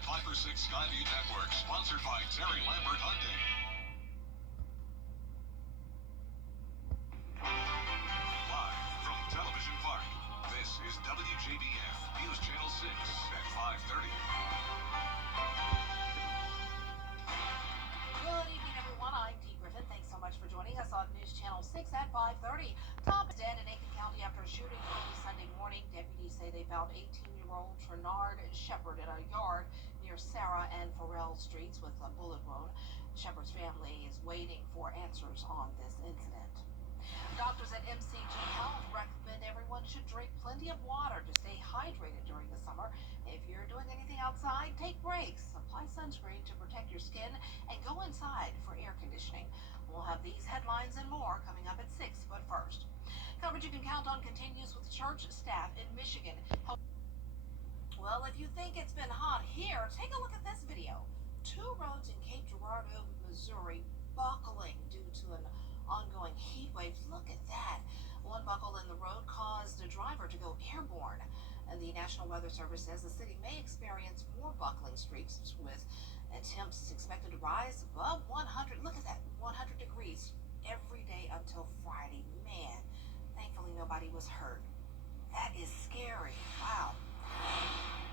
at 5 or 6 Skyview Network, sponsored by Terry Lambert Hyundai. Live from Television Park, this is WJBF News Channel 6 at 5:30. Good evening, everyone. I'm Dee Griffin. Thanks so much for joining us on News Channel 6 at 5:30. Tom is dead in Aiken County after a shooting early Sunday morning. Deputies say they found 18-year-old Trenard Shepard in a yard near Sarah and Farrell Streets with a bullet wound. Shepard's family is waiting for answers on this incident. Doctors at MCG Health recommend everyone should drink plenty of water to stay hydrated during the summer. If you're doing anything outside, take breaks, apply sunscreen to protect your skin, and go inside for air conditioning. We'll have these headlines and more coming up at 6, but first. Coverage you can count on continues with church staff in Michigan. Well, if you think it's been hot here, take a look at this video. 2 roads in Cape Girardeau, Missouri, buckling due to an ongoing heat wave. Look at that. One buckle in the road caused a driver to go airborne. And the National Weather Service says the city may experience more buckling streaks with temps expected to rise above 100. Look at that, 100 degrees every day until Friday. Man, thankfully nobody was hurt. That is scary. Wow.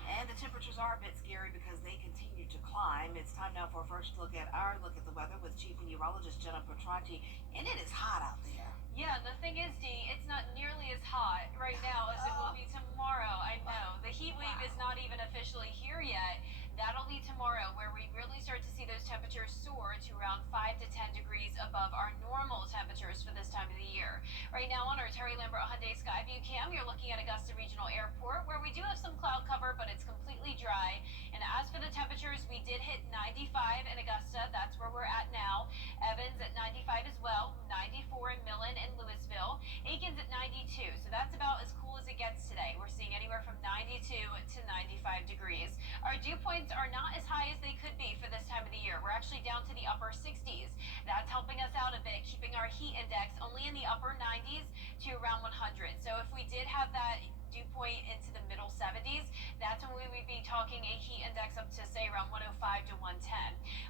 And the temperatures are a bit scary because they continue to climb. It's time now for a first look at the weather with Chief Meteorologist Jenna Petranti, and it is hot out there. Yeah, the thing is, Dee, it's not nearly as hot right now as it will be tomorrow. I know. The heat wave is not even officially here yet. That'll be tomorrow where we really start to see those temperatures soar to around 5 to 10 degrees above our normal temperatures for this time of the year. Right now on our Terry Lambert Hyundai Skyview cam, you're looking at Augusta Regional Airport where we do have some cloud cover, but it's completely dry. And as for the temperatures, we did hit 95 in Augusta. That's where we're at now. Evans at 95 as well, 94 in Millen and Louisville. Aiken's at 92, so that's about as cool as it gets today. We're seeing anywhere from 92 to 95 degrees. Our dew points are not as high as they could be for this time of the year. We're actually down to the upper 60s. That's helping us out a bit, keeping our heat index only in the upper 90s to around 100. So if we did have that dew point into the middle 70s, that's when we would be talking a heat index up to say around 105 to 110.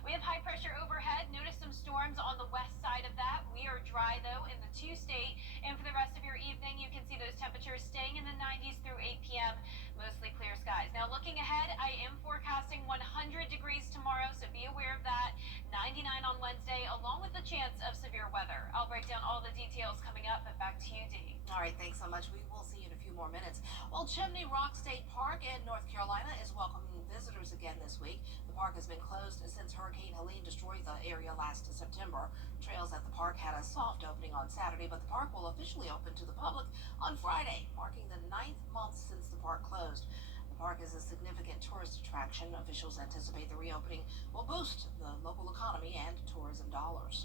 We have high pressure overhead. Notice some storms on the west side of that. We are dry though in the 2-state, and for the rest of your evening you can see those temperatures staying in the 90s through 8 p.m. Mostly clear skies. Now looking ahead, I am forecasting 100 degrees tomorrow, so be aware of that. 99 on Wednesday, along with the chance of severe weather. I'll break down all the details coming up, but back to you, Dee. All right, thanks so much. We will see you in a few more minutes. Well, Chimney Rock State Park in North Carolina is welcoming visitors again this week. The park has been closed since Hurricane Helene destroyed the area last September. Trails at the park had a soft opening on Saturday, but the park will officially open to the public on Friday, marking the 9th month since the park closed. The park is a significant tourist attraction. Officials anticipate the reopening will boost the local economy and tourism dollars.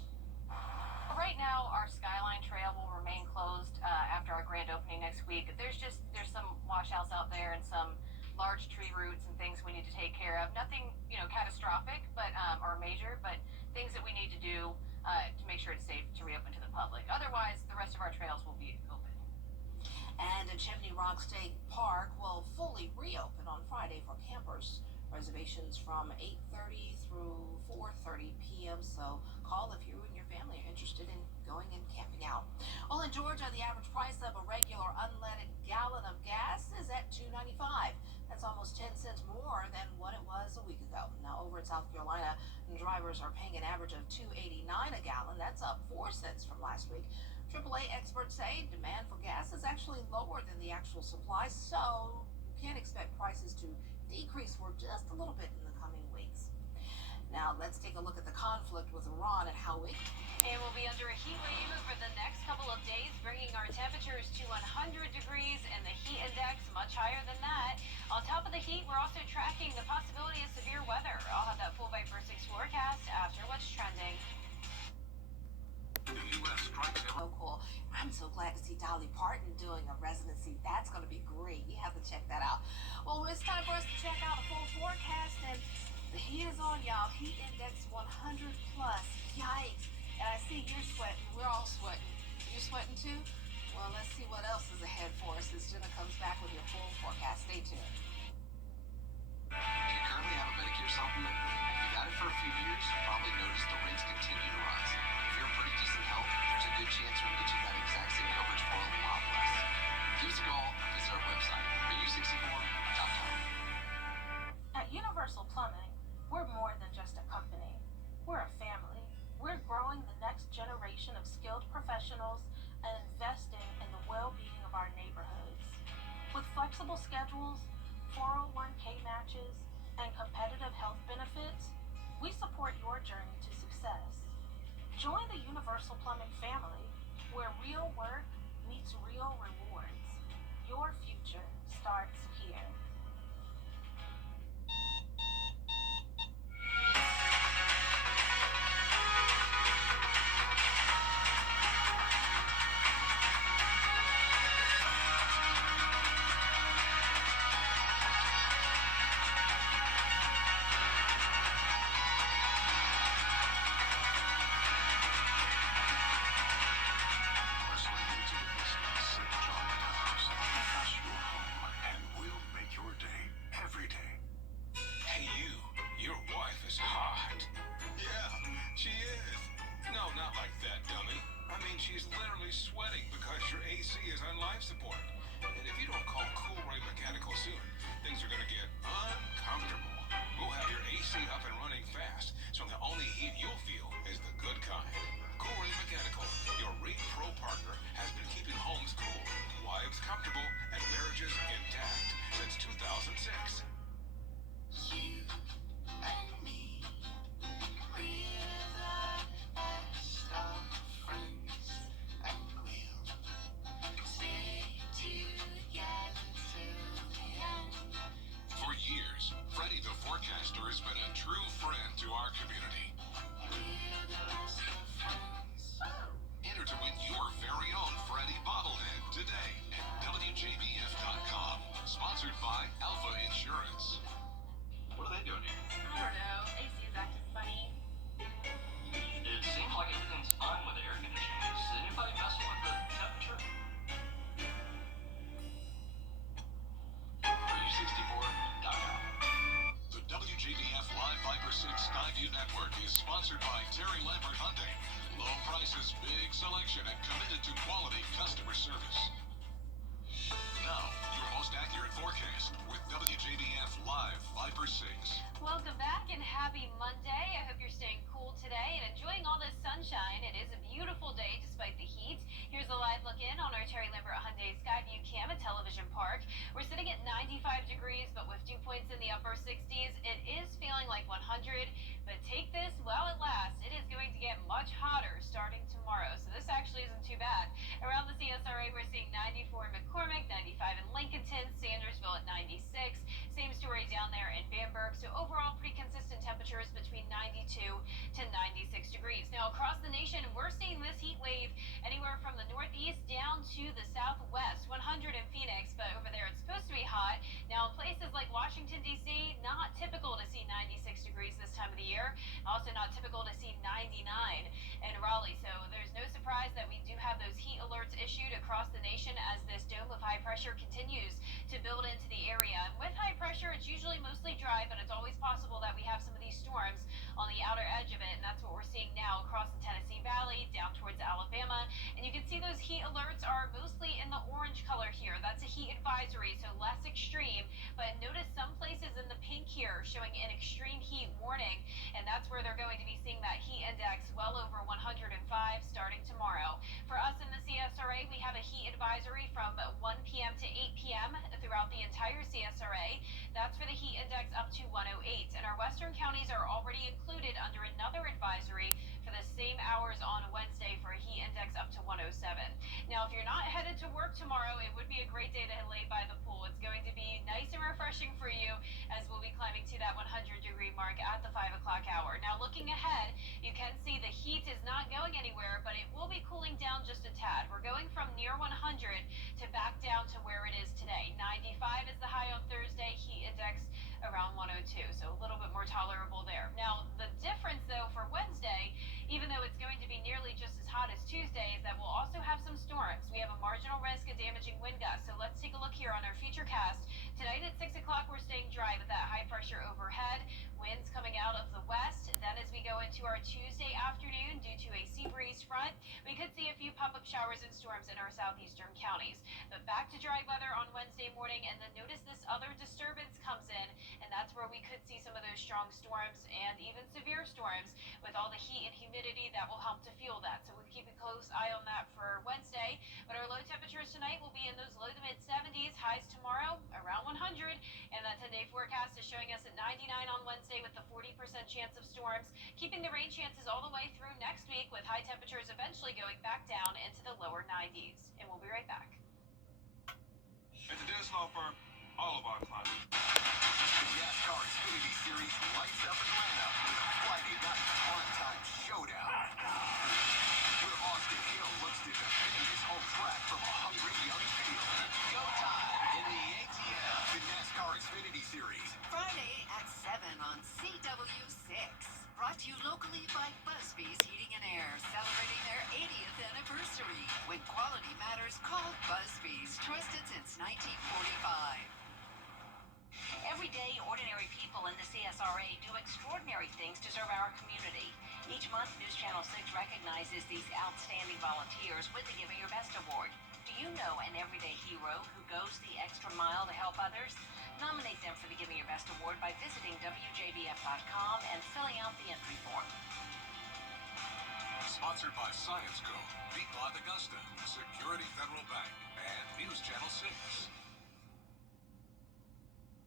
Right now, our Skyline Trail will remain closed after our grand opening next week. There's some washouts out there and some large tree roots and things we need to take care of. Nothing, catastrophic, but or major, but things that we need to do to make sure it's safe to reopen to the public. Otherwise, the rest of our trails will be open. And Chimney Rock State Park will fully reopen on Friday for campers. Reservations from 8:30 through 4:30 p.m. So call if you and your family are interested in going and camping out. Well, in Georgia, the average price of a regular unleaded gallon of gas is at $2.95. That's almost 10 cents more than what it was a week ago. Now, over in South Carolina, drivers are paying an average of $2.89 a gallon. That's up 4 cents from last week. AAA experts say demand for gas is actually lower than the actual supply, so you can't expect prices to decrease for just a little bit in the coming weeks. Now let's take a look at the conflict with Iran and how it. And we'll be under a heat wave over the next couple of days, bringing our temperatures to 100 degrees and the heat index much higher than that. On top of the heat, we're also tracking the possibility of severe weather. I'll have that full by first 6 forecast after what's trending. So cool. I'm so glad to see Dolly Parton doing a residency. That's going to be great. You have to check that out. Well, it's time for us to check out a full forecast, and the heat is on, y'all. Heat index 100 plus. Yikes. And I see you're sweating. We're all sweating. You sweating too? Well, let's see what else is ahead for us as Jenna comes back with your full forecast. Stay tuned. Do you currently have a medication Universal Plumbing, we're more than just a company. We're a family. We're growing the next generation of skilled professionals and investing in the well-being of our neighborhoods. With flexible schedules, 401k matches, and competitive health benefits, we support your journey to success. Join the Universal Plumbing family, where real work meets real rewards. Your future starts here. Listening to the best of St. John Towers. Us your home, and we'll make your day every day. Hey, your wife is hot. Yeah, she is. No, not like that, dummy. I mean, she's literally sweating because your AC is on life support. And if you don't call Cool Ray Mechanical soon, things are gonna get uncomfortable. We'll have your AC up and running fast, so the only heat you'll feel is the good kind. Cool Ray Mechanical, your Ring Pro partner, has been keeping homes cool, wives comfortable, and marriages intact since 2006. You and me, we're the best of friends, and we'll stay together till the end. For years, Freddie the Forecaster has been a true friend to our community. We're the best of friends. Enter to win your very own Freddie bobblehead today at WJBF.com. Sponsored by Alpha Insurance. What are they doing here? I don't know. AC is acting funny. It seems like everything's fine with the air conditioning. Is anybody messing with the temperature? Are you 64? Duck out. The WJBF Live Viper 6 Skyview Network is sponsored by Terry Lambert Hyundai. Low prices, big selection, and committed to quality customer service. Now, your most accurate forecast with WJBF Live Viper 6. Welcome back and happy Monday. I hope you're staying cool today and enjoying all this sunshine. It is a beautiful day despite the heat. Here's a live look in on our Terry Lambert Hyundai Skyview Cam at Television Park. We're sitting at 95 degrees, but with dew points in the upper 60s. It is feeling like 100, but take this while it lasts. It is going to get much hotter starting tomorrow, so this actually isn't too bad. Around the CSRA, we're seeing 94 in McCormick, 95 in Lincolnton, Sandersville at 96. Same story down there in Bamberg. So overall, pretty consistent temperatures between 92 to 96 degrees. Now across the nation, we're seeing this heat wave anywhere from the northeast down to the southwest. 100 in Phoenix, but over there it's supposed to be hot. Now in places like Washington, D.C., not typical to see 96 degrees this time of the year. Also not typical to see 99 in Raleigh. So there's no surprise that we do have those heat alerts issued across the nation as this dome of high pressure continues to build into the area. And with high pressure, it's usually mostly dry, but it's always possible that we have some of these storms on the outer edge of it, and that's what we're seeing now across the Tennessee Valley down towards Alabama. And you can see those heat alerts are mostly in the orange color here. That's a heat advisory, so less extreme, but notice some places in the pink here showing an extreme heat warning, and that's where they're going to be seeing that heat index well over 105 starting tomorrow. For us in the CSRA, we have a heat advisory from 1 p.m. to 8 p.m. throughout the entire CSRA. That's for the heat index up to 108, and our western counties are already included under another advisory for the same hours on Wednesday for a heat index up to 107. Now, if you're not headed to work tomorrow, it would be a great day to lay by the pool. It's going to be nice and refreshing for you as we'll be climbing to that 100-degree mark at the 5 o'clock hour. Now, looking ahead, you can see the heat is not going anywhere, but it will be cooling down just a tad. We're going from near 100 to back down to where it is today. 95 is the high on Thursday, heat index around 102, so a little bit more tolerable there. Now, the difference, though, for Wednesday, even though it's going to be nearly just as hot as Tuesday, is that we'll also have some storms. We have a marginal risk of damaging wind gusts, so let's take a look here on our future cast. Tonight at 6 o'clock, we're staying dry with that high pressure overhead. Winds coming out of the west. Then as we go into our Tuesday afternoon, due to a sea breeze front, we could see a few pop-up showers and storms in our southeastern counties. But back to dry weather on Wednesday morning, and then notice this other disturbance comes in, and that's where we could could see some of those strong storms and even severe storms with all the heat and humidity that will help to fuel that. So we'll keep a close eye on that for Wednesday. But our low temperatures tonight will be in those low to mid 70s, highs tomorrow around 100, and that 10-day forecast is showing us at 99 on Wednesday with the 40% chance of storms, keeping the rain chances all the way through next week with high temperatures eventually going back down into the lower 90s. And we'll be right back. At the Dennis Law Firm, all of our clients. The NASCAR Xfinity Series lights up Atlanta with a Friday night primetime showdown. Where Austin Hill looks to defend his home track from a hungry young field. Go time in the ATL. The NASCAR Xfinity Series. Friday at 7 on CW6. Brought to you locally by Busby's Heating and Air, celebrating their 80th anniversary. When quality matters, call Busby's. Trusted since 1945. Every day, ordinary people in the CSRA do extraordinary things to serve our community. Each month, News Channel 6 recognizes these outstanding volunteers with the Giving Your Best Award. Do you know an everyday hero who goes the extra mile to help others? Nominate them for the Giving Your Best Award by visiting WJBF.com and filling out the entry form. Sponsored by Science Co., Beat La Augusta, Security Federal Bank, and News Channel 6.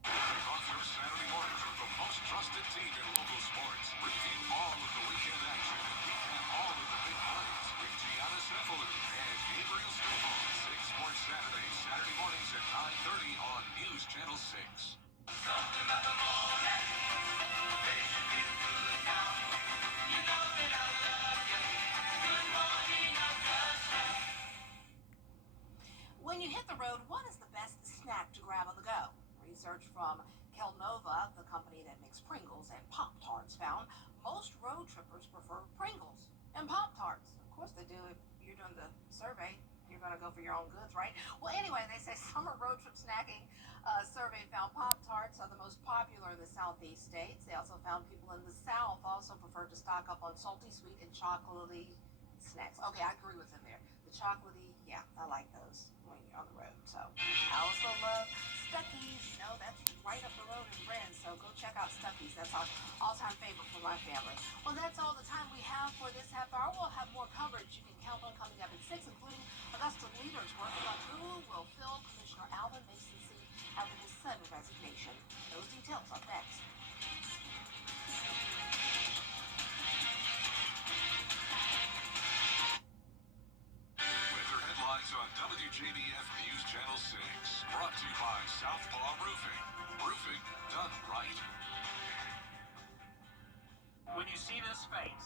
Kick off your Saturday mornings with the most trusted team in local sports. Review all of the weekend action and recap all of the big plays with Gianna Cephalou and Gabriel Stovall. 6 Sports Saturday, Saturday mornings at 9:30 on News Channel 6. Something about the morning makes you feel good now. You know that I love you. Good morning, Augusta. When you hit the road, what is the best snack to grab on the go? Research from Kelnova, the company that makes Pringles and Pop-Tarts, found most road trippers prefer Pringles and Pop-Tarts. Of course they do. If you're doing the survey, you're going to go for your own goods, right? Well, anyway, they say summer road trip snacking survey found Pop-Tarts are the most popular in the southeast states. They also found people in the South also prefer to stock up on salty, sweet, and chocolatey snacks. Okay, I agree with them there. The chocolatey, yeah, I like those when you're on the road. So I also love Stuckey's. You know, that's right up the road in Bryn. So go check out Stuckey's. That's our all-time favorite for my family. Well, that's all the time we have for this half hour. We'll have more coverage you can count on coming up at 6, including Augusta leaders working on who will fill Commissioner Alvin Mason's seat after his sudden resignation. Those details up next. Weather headlines on WJBF News Channel 6. Brought to you by Southpaw Roofing. Roofing done right. When you see this face,